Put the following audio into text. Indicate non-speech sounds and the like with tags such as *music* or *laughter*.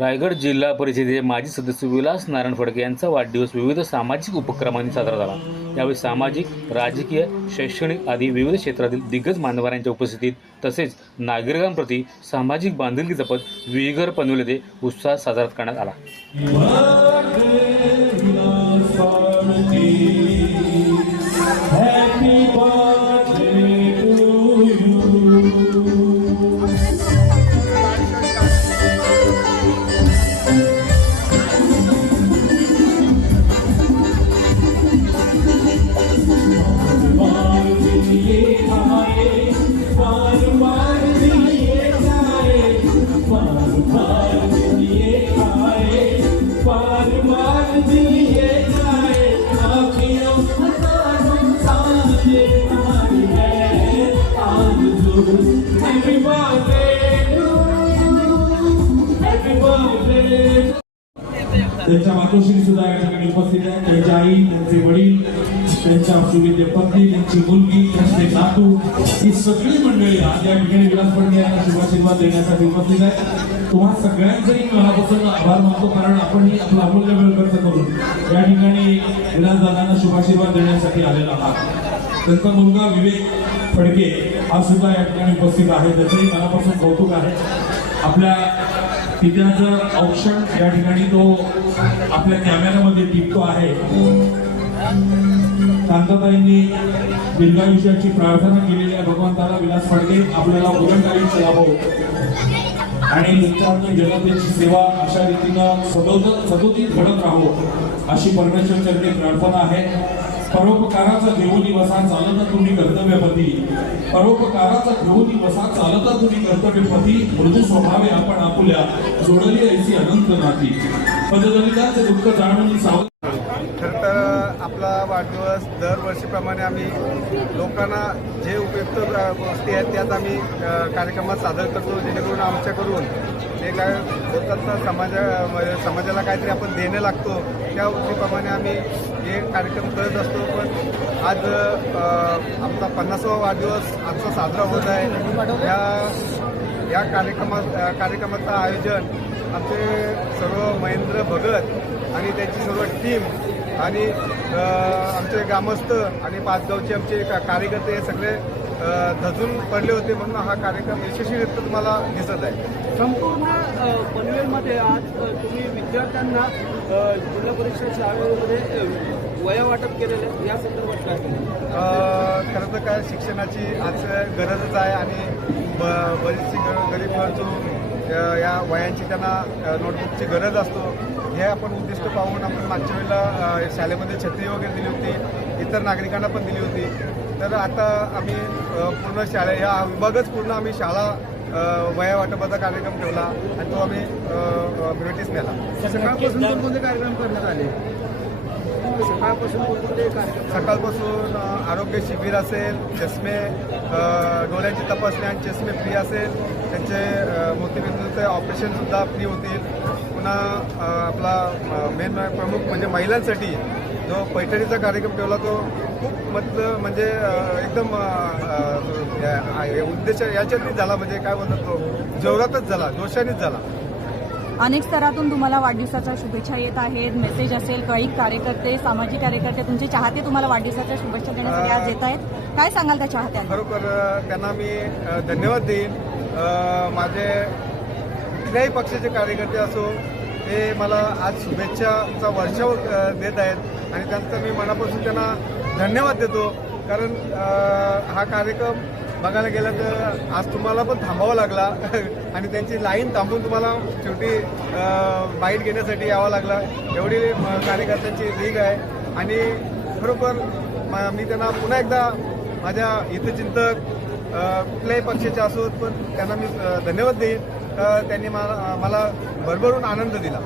रायगड जिल्हा परिषदेचे माजी सदस्य विलास नारायण फडके यांचा वाढदिवस विविध सामाजिक उपक्रमांनी साजरा झाला. यावेळी सामाजिक राजकीय शैक्षणिक आदी विविध क्षेत्रातील दिग्गज मान्यवरांच्या उपस्थितीत तसेच नागरिकांप्रती सामाजिक बांधिलकी जपत विहिगर पनवेल उत्साह साजरा करण्यात आला. त्यांच्या मातोश्री सुद्धा या ठिकाणी उपस्थित आहेत त्यांच्या आई त्यांचे वडील त्यांच्या सुविधे पत्नी त्यांची मुलगी त्यांचे नातू ही सगळी मंडळी आज या ठिकाणी विलास फडके यांना शुभाशीर्वाद देण्यासाठी उपस्थित आहे तुम्हा सगळ्यांचंही मनापासून आभार मानतो कारण आपण ही आपला अमूल्य वेळ खर्च करून या ठिकाणी विलासदादांना शुभाशीर्वाद देण्यासाठी आलेला आहात. त्यांचा मुलगा विवेक फडके हा सुद्धा या ठिकाणी उपस्थित आहे. त्याचंही मनापासून कौतुक आहे. आपल्या पित्याचं औक्षण या ठिकाणी तो आपल्या कॅमेऱ्यामध्ये टिपतो आहे. कांताताईंनी दीर्घायुष्याची प्रार्थना केलेली आहे. भगवंताला विलास फडके आपल्याला उलट आयुष्य लाभो आणि त्यांच्या जनतेची सेवा अशा रीतीनं सदोद सदोदित घडत राहो अशी परमेश्वर चरणी प्रार्थना आहे. परोपकाराचा घेऊन वसा चालता तुम्ही कर्तव्यपती परोपकाराचा घेऊन वसा चालता तुम्ही कर्तव्यपती मृदू स्वभावे आपण आपुल्या. जोडली ऐसी अनंत नाती. पददलितांचे दुःख जाणून सावध आपला वाढदिवस दरवर्षीप्रमाणे आम्ही लोकांना जे उपयुक्त गोष्टी आहेत त्यात आम्ही कार्यक्रमात सादर करतो जेणेकरून आमच्याकडून जे काय होतात समाजा समाजाला काहीतरी आपण देणं लागतो त्या गोष्टीप्रमाणे आम्ही हे कार्यक्रम करत असतो. पण आज आमचा पन्नासावा वाढदिवस आमचा साजरा होत आहे. या या कार्यक्रमात कार्यक्रमाचं आयोजन आमचे सर्व महेंद्र भगत आणि त्यांची सर्व टीम आणि आमचे ग्रामस्थ आणि पाचगावचे आमचे का- कार्यकर्ते हे सगळे धजून पडले होते म्हणून हा कार्यक्रम यशस्वीरित्या तुम्हाला दिसत आहे. संपूर्ण पनवेलमध्ये आज तुम्ही विद्यार्थ्यांना जिल्हा परिषद शाळेमध्ये अ, वया वाटप केलेलं आहे. या संदर्भात काय खरं तर काय शिक्षणाची आज गरजच आहे आणि बरीचशी गरीब या वयांची त्यांना नोटबुकची गरज असतो. हे आपण उद्दिष्ट पाहून आपण मागच्या वेळेला शाळेमध्ये छत्री वगैरे दिली होती. इतर नागरिकांना पण दिली होती. तर आता आम्ही पूर्ण शाळे या विभागच पूर्ण आम्ही शाळा वया वाटपाचा कार्यक्रम ठेवला आणि तो आम्ही नोटीस नेला. सकाळपासून कोणकोणते कार्यक्रम करण्यात आले? सकाळपासून कोणकोणते कार्यक्रम सकाळपासून आरोग्य शिबिर असेल चष्मे डोळ्यांची तपासणी आणि चष्मे फ्री असेल. त्यांचे अ, मोतीबिंदूचे ऑपरेशनसुद्धा फ्री होतील. पुन्हा आपला मेन प्रमुख म्हणजे महिलांसाठी जो पैठणीचा कार्यक्रम ठेवला तो खूप मतलब म्हणजे एकदम उद्देश याच्यातच झाला. म्हणजे काय बोलतात तो? जोरातच झाला जोशानेच झाला. अनेक स्तरातून तुम्हाला वाढदिवसाच्या शुभेच्छा येत आहेत. मेसेज असेल काही कार्यकर्ते सामाजिक कार्यकर्ते तुमचे चाहते तुम्हाला वाढदिवसाच्या शुभेच्छा देण्यासाठी आज येत आहेत. काय सांगाल त्या चाहत्या खरोखर त्यांना मी धन्यवाद देईन. माझे कुठल्याही पक्षाचे कार्यकर्ते असो ते मला आज शुभेच्छाचा वर्षाव देत आहेत आणि त्यांचा मी मनापासून त्यांना धन्यवाद देतो. कारण हा कार्यक्रम बघायला गेलं तर आज तुम्हाला पण थांबावा लागला. *laughs* आणि त्यांची लाईन थांबून तुम्हाला शेवटी बाईट घेण्यासाठी यावं लागला. एवढी कार्यकर्त्यांची लीग आहे. आणि खरोखर मी त्यांना पुन्हा एकदा माझ्या हितचिंतक कुठल्याही पक्षाचे असोत पण त्यांना मी धन्यवाद देईन. त्यांनी मला मला भरभरून आनंद दिला.